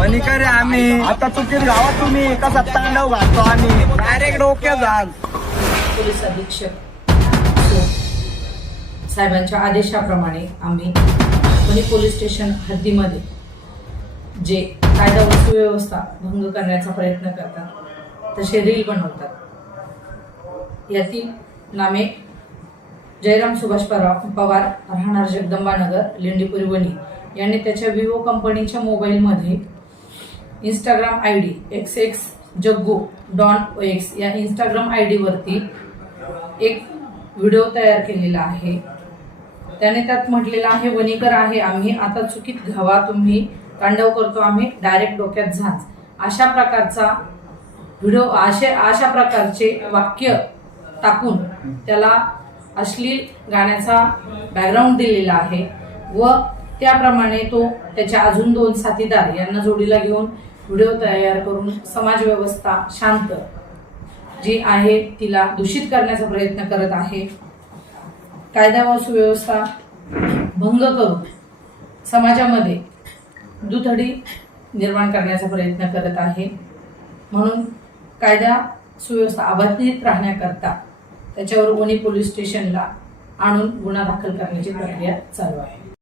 आम्ही. आता चुकीत गावात तुम्ही कसा तांडव घालतो आम्ही. डायरेक्ट डोक्यात जाल. पोलीस अधीक्षक. सो साहेबांच्या आदेशाप्रमाणे आम्ही वणी पोलीस स्टेशन हद्दीमध्ये जे कायदा व सुव्यवस्था भंग करण्याचा प्रयत्न करतात तसे रील बनवतात. यातील नामे जयराम सुभाष परा- पवार राहणार जगदंबानगर लेंडीपुरी वणी यांनी त्याच्या विवो कंपनीच्या मोबाईलमध्ये Instagram I D X X Jaggu don O X या इंस्टाग्राम आय डीवरती एक व्हिडिओ तयार केलेला आहे. त्याने त्यात म्हटलेलं आहे वणीकर आहे आम्ही आता चुकीत घावा तुम्ही तांडव करतो आम्ही डायरेक्ट डोक्यात झाच अशा प्रकारचा व्हिडिओ असे अशा प्रकारचे वाक्य टाकून त्याला अश्लील गाण्याचा बॅकग्राऊंड दिलेला आहे. व त्याप्रमाणे तो त्याच्या अजून दोन साथीदार यांना जोडीला घेऊन व्हिडिओ तयार करून समाज व्यवस्था शांत जी आहे तिला दूषित करण्याचा प्रयत्न करत आहे. कायदा व सुव्यवस्था भंग करून समाजामध्ये दुथडी निर्माण करण्याचा प्रयत्न करत आहे. म्हणून कायदा सुव्यवस्था अबाधित राहण्याकरता त्याच्यावर वणी पोलीस स्टेशनला आणून गुन्हा दाखल करण्याची प्रक्रिया चालू आहे.